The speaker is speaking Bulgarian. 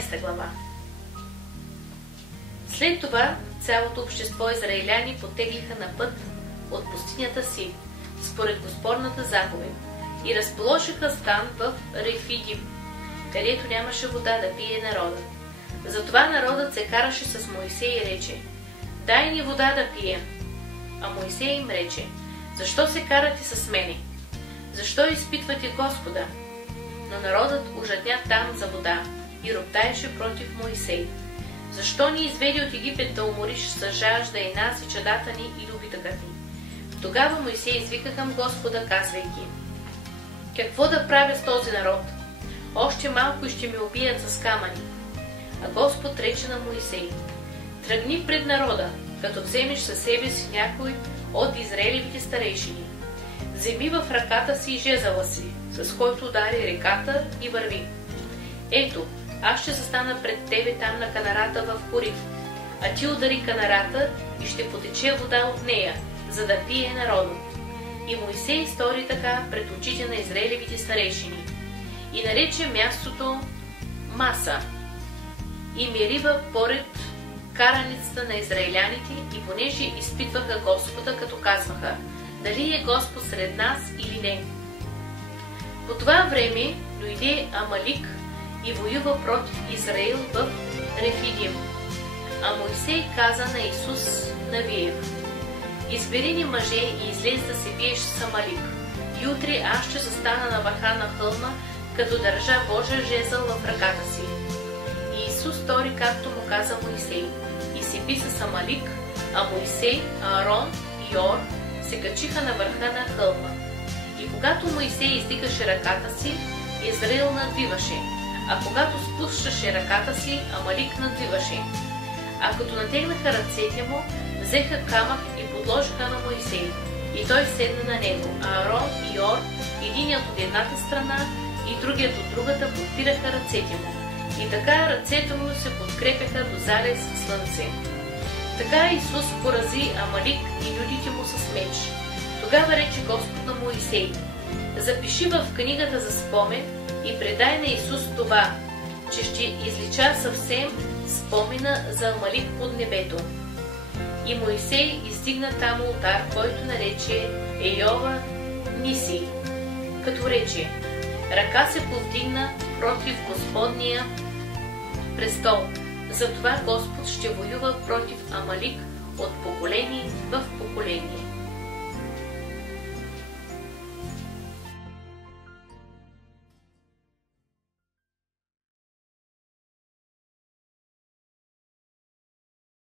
12 глава. След това цялото общество израиляни потеглиха на път от пустинята си, според Господната заповед, и разположиха стан в Рефидим, където нямаше вода да пие народът. Затова народът се караше с Моисей и рече: дай ни вода да пием. А Моисей им рече: защо се карате с мене? Защо изпитвате Господа? Но народът ужадня там за вода и роптаеше против Моисей: защо ни изведи от Египет да умориш с жажда и нас и чадата ни и добитъка ни? Тогава Моисей извика към Господа, казвайки: какво да правя с този народ? Още малко и ще ме убият с камъни. А Господ рече на Моисей: тръгни пред народа, като вземеш със себе си някой от израелевите старейшини. Вземи в ръката си жезъла си, с който удари реката, и върви. Ето, аз ще застана пред тебе там на канарата в Хорив, а ти удари канарата и ще потече вода от нея, за да пие народът. И Моисей стори така пред очите на израелевите старейшини и нарече мястото Маса и Мериба поред караницата на израиляните, и понеже изпитваха Господа, като казваха: дали е Господ сред нас или не. По това време дойде Амалик и воюва против Израил в Рефидим. А Моисей каза на Исус Навиев: избери ни мъже и излез да се биеш с Амалик. И утре аз ще застана на върха на хълма, като държа Божия жезъл в ръката си. И Исус стори както му каза Моисей, и се би с Амалик, а Моисей, Аарон и Ор се качиха на върха на хълма. И когато Моисей издигаше ръката си, Израил надвиваше, а когато спущаше ръката си, Амалик надвиваше. А като натегнаха ръцете му, взеха камък и подложиха на Моисей, и той седна на него. Аарон и Ор, единият от едната страна и другият от другата, подпираха ръцете му. И така ръцете му се подкрепяха до залез слънце. Така Исус порази Амалик и людите му с меч. Тогава рече Господ на Моисей: запиши в книгата за спомен и предай на Исус това, че ще излича съвсем спомена за Амалик под небето. И Моисей издигна там олтар, който нарече Ейова Ниси, като рече: ръка се повдигна против Господния престол. Затова Господ ще воюва против Амалик от поколение в